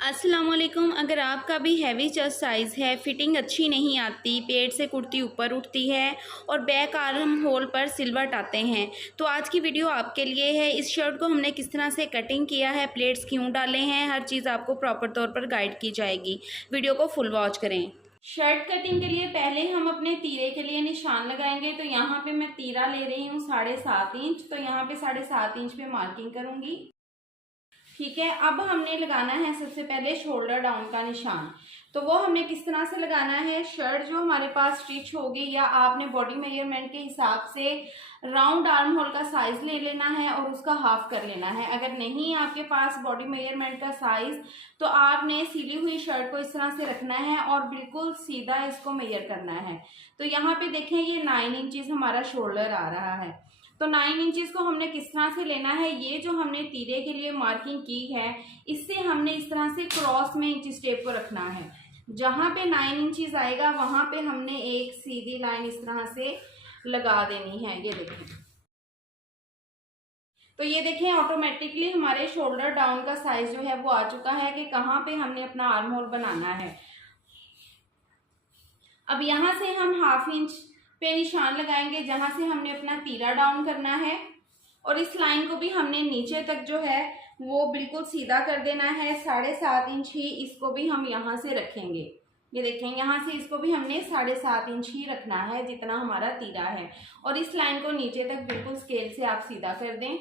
अस्सलाम वालेकुम। अगर आपका भी हैवी चेस्ट साइज़ है, फिटिंग अच्छी नहीं आती, पेट से कुर्ती ऊपर उठती है और बैक आर्म होल पर सिलवट आते हैं, तो आज की वीडियो आपके लिए है। इस शर्ट को हमने किस तरह से कटिंग किया है, प्लेट्स क्यों डाले हैं, हर चीज़ आपको प्रॉपर तौर पर गाइड की जाएगी। वीडियो को फुल वॉच करें। शर्ट कटिंग के लिए पहले हम अपने तीरे के लिए निशान लगाएंगे। तो यहाँ पे मैं तीरा ले रही हूँ 7.5 इंच। तो यहाँ पे 7.5 इंच पे मार्किंग करूँगी। ठीक है, अब हमने लगाना है सबसे पहले शोल्डर डाउन का निशान। तो वो हमने किस तरह से लगाना है, शर्ट जो हमारे पास स्टिच होगी या आपने बॉडी मेजरमेंट के हिसाब से राउंड आर्म होल का साइज ले लेना है और उसका हाफ कर लेना है। अगर नहीं आपके पास बॉडी मेजरमेंट का साइज तो आपने सिली हुई शर्ट को इस तरह से रखना है और बिल्कुल सीधा इसको मेजर करना है। तो यहाँ पे देखें ये 9 इंचेस हमारा शोल्डर आ रहा है। तो 9 इंचेस को हमने किस तरह से लेना है, ये जो हमने तीरे के लिए मार्किंग की है इससे हमने इस तरह से क्रॉस में इंच स्टेप को रखना है। जहां पे 9 इंचेस आएगा वहां पे हमने एक सीधी लाइन इस तरह से लगा देनी है। ये देखें, तो ये देखें ऑटोमेटिकली हमारे शोल्डर डाउन का साइज जो है वो आ चुका है कि कहाँ पे हमने अपना आर्म होल बनाना है। अब यहाँ से हम 1/2 इंच पे निशान लगाएंगे जहां से हमने अपना तीरा डाउन करना है और इस लाइन को भी हमने नीचे तक जो है वो बिल्कुल सीधा कर देना है। 7.5 इंच ही इसको भी हम यहाँ से रखेंगे। ये देखें, यहाँ से इसको भी हमने 7.5 इंच ही रखना है जितना हमारा तीरा है और इस लाइन को नीचे तक बिल्कुल स्केल से आप सीधा कर दें।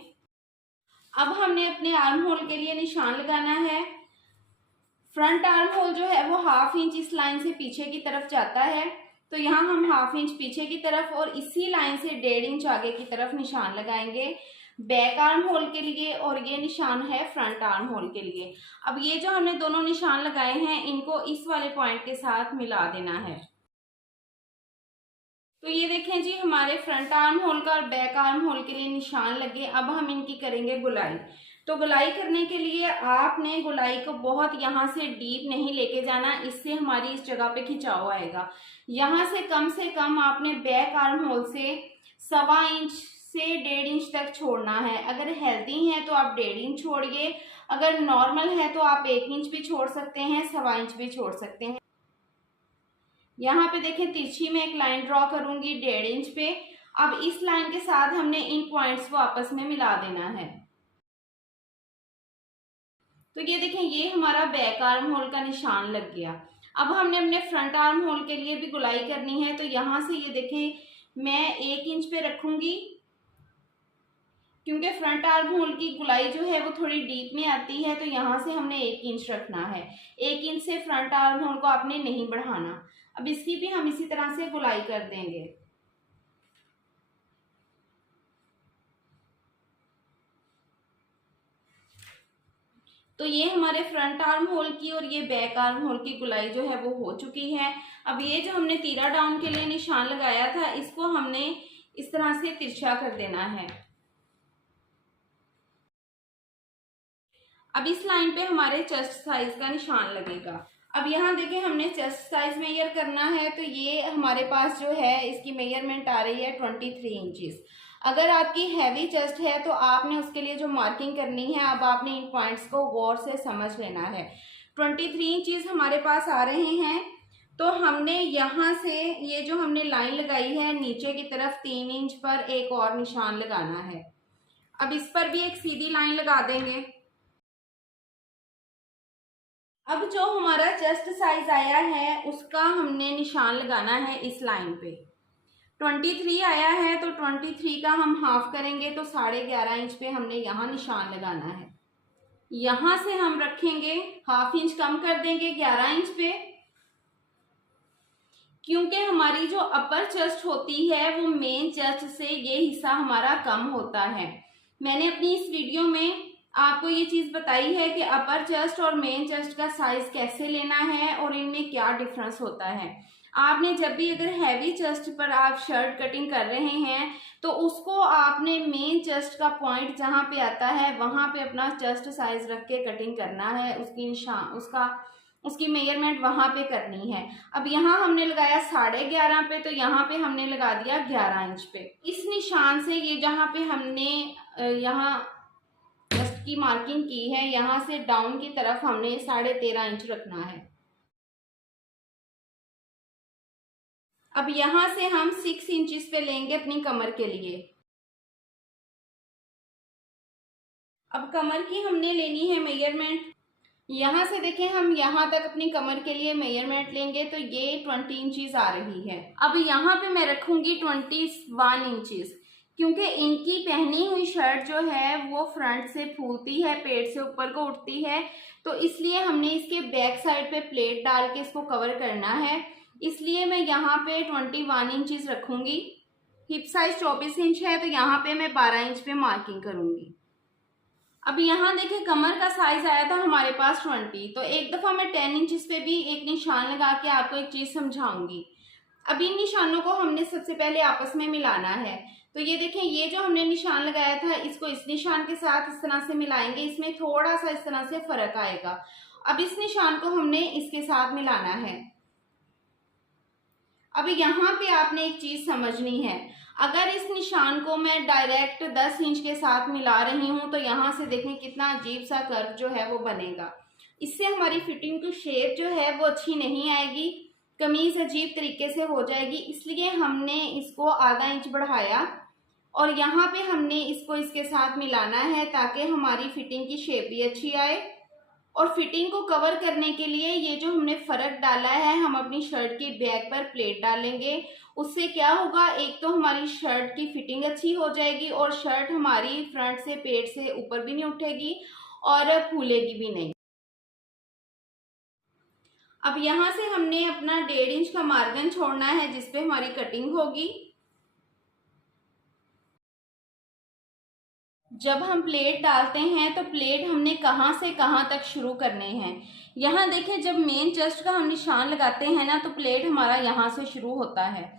अब हमने अपने आर्म होल के लिए निशान लगाना है। फ्रंट आर्म होल जो है वो 1/2 इंच इस लाइन से पीछे की तरफ जाता है। तो यहाँ हम 1/2 इंच पीछे की तरफ और इसी लाइन से 1.5 इंच आगे की तरफ निशान लगाएंगे बैक आर्म होल के लिए और ये निशान है फ्रंट आर्म होल के लिए। अब ये जो हमने दोनों निशान लगाए हैं इनको इस वाले पॉइंट के साथ मिला देना है। तो ये देखें जी, हमारे फ्रंट आर्म होल का और बैक आर्म होल के लिए निशान लगे। अब हम इनकी करेंगे गुलाई। तो गुलाई करने के लिए आपने गुलाई को बहुत यहाँ से डीप नहीं लेके जाना, इससे हमारी इस जगह पे खिंचाव आएगा। यहाँ से कम आपने बैक आर्म होल से 1.25 इंच से 1.5 इंच तक छोड़ना है। अगर हेल्दी है तो आप 1.5 इंच छोड़िए, अगर नॉर्मल है तो आप 1 इंच भी छोड़ सकते हैं, 1.25 इंच भी छोड़ सकते हैं। यहाँ पे देखें तिरछी में एक लाइन ड्रॉ करूंगी 1.5 इंच पे। अब इस लाइन के साथ हमने इन पॉइंट्स को आपस में मिला देना है। तो ये देखें, ये हमारा बैक आर्म होल का निशान लग गया। अब हमने अपने फ्रंट आर्म होल के लिए भी गुलाई करनी है। तो यहाँ से ये देखें मैं 1 इंच पे रखूंगी क्योंकि फ्रंट आर्म होल की गुलाई जो है वो थोड़ी डीप में आती है। तो यहाँ से हमने 1 इंच रखना है। 1 इंच से फ्रंट आर्म होल को आपने नहीं बढ़ाना। अब इसकी भी हम इसी तरह से गुलाई कर देंगे। तो ये हमारे फ्रंट आर्म होल की और ये बैक आर्म होल की गुलाई जो है वो हो चुकी है। अब ये जो हमने तीरा डाउन के लिए निशान लगाया था इसको हमने इस तरह से तिरछा कर देना है। अब इस लाइन पे हमारे चेस्ट साइज का निशान लगेगा। अब यहाँ देखें हमने चेस्ट साइज मेजर करना है। तो ये हमारे पास जो है इसकी मेजरमेंट आ रही है 23 इंचेस। अगर आपकी हैवी चेस्ट है तो आपने उसके लिए जो मार्किंग करनी है, अब आपने इन पॉइंट्स को गौर से समझ लेना है। 23 इंचेस हमारे पास आ रहे हैं। तो हमने यहाँ से ये जो हमने लाइन लगाई है नीचे की तरफ 3 इंच पर एक और निशान लगाना है। अब इस पर भी एक सीधी लाइन लगा देंगे। अब जो हमारा चेस्ट साइज आया है उसका हमने निशान लगाना है इस लाइन पे। 23 आया है तो 23 का हम हाफ करेंगे तो 11.5 इंच पे हमने यहाँ निशान लगाना है। यहाँ से हम रखेंगे 1/2 इंच कम कर देंगे 11 इंच पे, क्योंकि हमारी जो अपर चेस्ट होती है वो मेन चेस्ट से ये हिस्सा हमारा कम होता है। मैंने अपनी इस वीडियो में आपको ये चीज बताई है कि अपर चेस्ट और मेन चेस्ट का साइज कैसे लेना है और इनमें क्या डिफरेंस होता है। आपने जब भी अगर हैवी चेस्ट पर आप शर्ट कटिंग कर रहे हैं तो उसको आपने मेन चेस्ट का पॉइंट जहाँ पे आता है वहां पे अपना चेस्ट साइज रख के कटिंग करना है। उसकी निशान उसकी मेजरमेंट वहां पे करनी है। अब यहाँ हमने लगाया 11.5 पे, तो यहाँ पे हमने लगा दिया 11 इंच पे। इस निशान से ये जहाँ पे हमने यहाँ चेस्ट की मार्किंग की है, यहाँ से डाउन की तरफ हमने 13.5 इंच रखना है। अब यहाँ से हम 6 इंचेस पे लेंगे अपनी कमर के लिए। अब कमर की हमने लेनी है मेजरमेंट। यहाँ से देखें, हम यहाँ तक अपनी कमर के लिए मेजरमेंट लेंगे तो ये 20 इंचेस आ रही है। अब यहाँ पे मैं रखूंगी 21 इंचेस, क्योंकि इनकी पहनी हुई शर्ट जो है वो फ्रंट से फूलती है, पेट से ऊपर को उठती है, तो इसलिए हमने इसके बैक साइड पे प्लेट डाल के इसको कवर करना है। इसलिए मैं यहाँ पे 21 इंचेस रखूंगी। हिप साइज 24 इंच है, तो यहाँ पे मैं 12 इंच पे मार्किंग करूंगी। अब यहाँ देखिए, कमर का साइज आया था हमारे पास 20, तो एक दफा मैं 10 इंचेस पे भी एक निशान लगा के आपको एक चीज समझाऊंगी। अब इन निशानों को हमने सबसे पहले आपस में मिलाना है। तो ये देखें, ये जो हमने निशान लगाया था इसको इस निशान के साथ इस तरह से मिलाएंगे, इसमें थोड़ा सा इस तरह से फर्क आएगा। अब इस निशान को हमने इसके साथ मिलाना है। अब यहाँ पे आपने एक चीज समझनी है, अगर इस निशान को मैं डायरेक्ट 10 इंच के साथ मिला रही हूँ तो यहाँ से देखें कितना अजीब सा कर्व जो है वो बनेगा। इससे हमारी फिटिंग की शेप जो है वो अच्छी नहीं आएगी, कमीज अजीब तरीके से हो जाएगी। इसलिए हमने इसको आधा इंच बढ़ाया और यहाँ पे हमने इसको इसके साथ मिलाना है ताकि हमारी फिटिंग की शेप भी अच्छी आए। और फिटिंग को कवर करने के लिए ये जो हमने फर्क डाला है, हम अपनी शर्ट की बैक पर प्लेट डालेंगे। उससे क्या होगा, एक तो हमारी शर्ट की फिटिंग अच्छी हो जाएगी और शर्ट हमारी फ्रंट से पेट से ऊपर भी नहीं उठेगी और फूलेगी भी नहीं। अब यहाँ से हमने अपना 1.5 इंच का मार्जिन छोड़ना है जिसपे हमारी कटिंग होगी। जब हम प्लेट डालते हैं तो प्लेट हमने कहाँ से कहाँ तक शुरू करने हैं। यहाँ देखें, जब मेन चेस्ट का हम निशान लगाते हैं ना तो प्लेट हमारा यहाँ से शुरू होता है।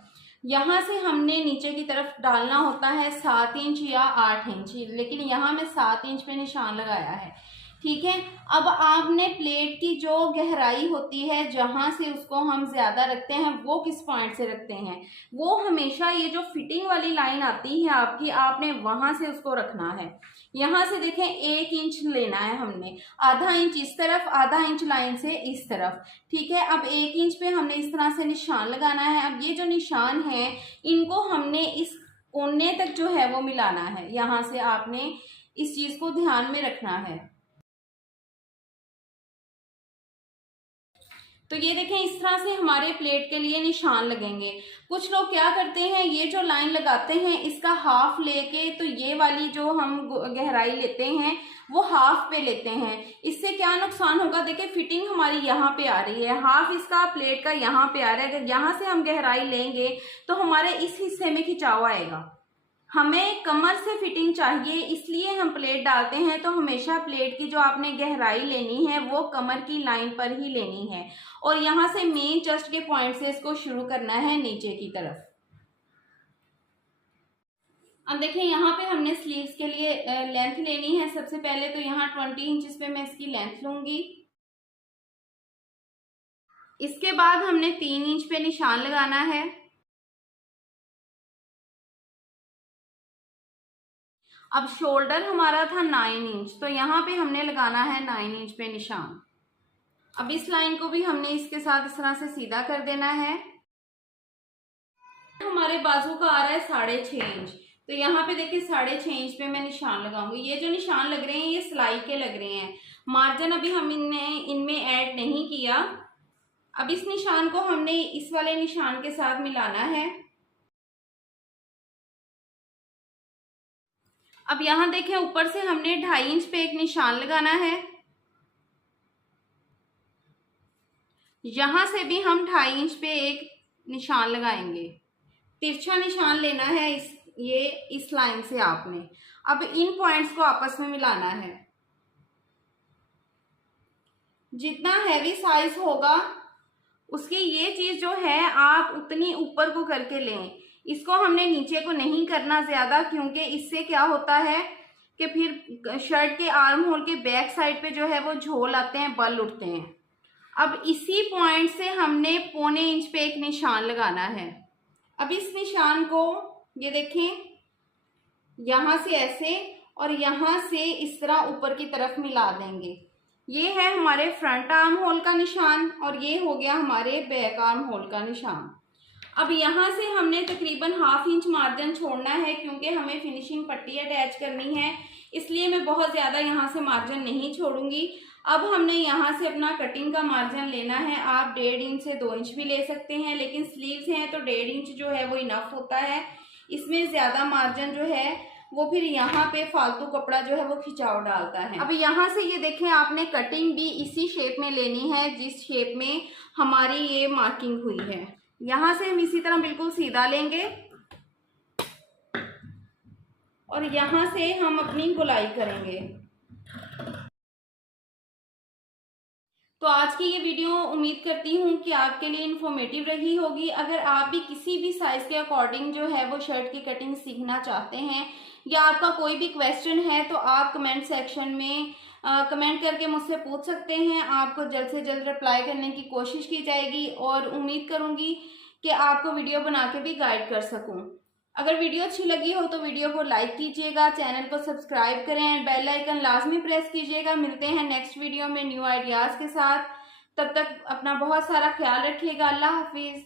यहाँ से हमने नीचे की तरफ डालना होता है 7 इंच या 8 इंच, लेकिन यहाँ मैं 7 इंच पे निशान लगाया है। ठीक है। अब आपने प्लेट की जो गहराई होती है जहां से उसको हम ज्यादा रखते हैं वो किस पॉइंट से रखते हैं, वो हमेशा ये जो फिटिंग वाली लाइन आती है आपकी, आपने वहां से उसको रखना है। यहाँ से देखें 1 इंच लेना है हमने, आधा इंच इस तरफ, आधा इंच लाइन से इस तरफ। ठीक है। अब 1 इंच पे हमने इस तरह से निशान लगाना है। अब ये जो निशान है इनको हमने इस कोने तक जो है वो मिलाना है। यहाँ से आपने इस चीज को ध्यान में रखना है। तो ये देखें, इस तरह से हमारे प्लेट के लिए निशान लगेंगे। कुछ लोग क्या करते हैं, ये जो लाइन लगाते हैं इसका हाफ लेके, तो ये वाली जो हम गहराई लेते हैं वो हाफ पे लेते हैं। इससे क्या नुकसान होगा, देखिए फिटिंग हमारी यहाँ पे आ रही है, हाफ इसका प्लेट का यहाँ पे आ रहा है। अगर यहाँ से हम गहराई लेंगे तो हमारे इस हिस्से में खिंचाव आएगा। हमें कमर से फिटिंग चाहिए, इसलिए हम प्लेट डालते हैं। तो हमेशा प्लेट की जो आपने गहराई लेनी है वो कमर की लाइन पर ही लेनी है और यहाँ से मेन चेस्ट के पॉइंट से इसको शुरू करना है नीचे की तरफ। अब देखिए, यहाँ पे हमने स्लीव्स के लिए लेंथ लेनी है। सबसे पहले तो यहाँ 20 इंचेस पे मैं इसकी लेंथ लूंगी। इसके बाद हमने 3 इंच पे निशान लगाना है। अब शोल्डर हमारा था 9 इंच, तो यहाँ पे हमने लगाना है 9 इंच पे निशान। अब इस लाइन को भी हमने इसके साथ इस तरह से सीधा कर देना है। हमारे बाजू का आ रहा है 6.5 इंच, तो यहाँ पे देखिए 6.5 इंच पे मैं निशान लगाऊंगी। ये जो निशान लग रहे हैं ये सिलाई के लग रहे हैं, मार्जिन अभी हम इनमें ऐड नहीं किया। अब इस निशान को हमने इस वाले निशान के साथ मिलाना है। अब यहाँ देखें, ऊपर से हमने 2.5 इंच पे एक निशान लगाना है। यहां से भी हम 2.5 इंच पे एक निशान लगाएंगे। तिरछा निशान लेना है इस लाइन से आपने। अब इन पॉइंट्स को आपस में मिलाना है। जितना हैवी साइज होगा उसकी ये चीज जो है आप उतनी ऊपर को करके लें। इसको हमने नीचे को नहीं करना ज्यादा, क्योंकि इससे क्या होता है कि फिर शर्ट के आर्म होल के बैक साइड पे जो है वो झोल आते हैं, बल उठते हैं। अब इसी पॉइंट से हमने 1.25 इंच पे एक निशान लगाना है। अब इस निशान को ये देखें, यहां से ऐसे और यहाँ से इस तरह ऊपर की तरफ मिला देंगे। ये है हमारे फ्रंट आर्म होल का निशान और ये हो गया हमारे बैक आर्म होल का निशान। अब यहाँ से हमने तकरीबन 1/2 इंच मार्जिन छोड़ना है क्योंकि हमें फिनिशिंग पट्टी अटैच करनी है, इसलिए मैं बहुत ज़्यादा यहाँ से मार्जिन नहीं छोड़ूंगी। अब हमने यहाँ से अपना कटिंग का मार्जिन लेना है। आप 1.5 इंच से 2 इंच भी ले सकते हैं, लेकिन स्लीव्स हैं तो 1.5 इंच जो है वो इनफ होता है। इसमें ज़्यादा मार्जिन जो है वो फिर यहाँ पे फालतू कपड़ा जो है वो खिंचाव डालता है। अब यहाँ से ये देखें, आपने कटिंग भी इसी शेप में लेनी है जिस शेप में हमारी ये मार्किंग हुई है। यहाँ से हम इसी तरह बिल्कुल सीधा लेंगे और यहाँ से हम अपनी गोलाई करेंगे। तो आज की ये वीडियो उम्मीद करती हूँ कि आपके लिए इन्फॉर्मेटिव रही होगी। अगर आप भी किसी भी साइज़ के अकॉर्डिंग जो है वो शर्ट की कटिंग सीखना चाहते हैं या आपका कोई भी क्वेश्चन है तो आप कमेंट सेक्शन में कमेंट करके मुझसे पूछ सकते हैं। आपको जल्द से जल्द रिप्लाई करने की कोशिश की जाएगी और उम्मीद करूँगी कि आपको वीडियो बना के भी गाइड कर सकूँ। अगर वीडियो अच्छी लगी हो तो वीडियो को लाइक कीजिएगा, चैनल को सब्सक्राइब करें एंड बेल आइकन लाजमी प्रेस कीजिएगा। मिलते हैं नेक्स्ट वीडियो में न्यू आइडियाज़ के साथ। तब तक अपना बहुत सारा ख्याल रखिएगा। अल्लाह हाफिज़।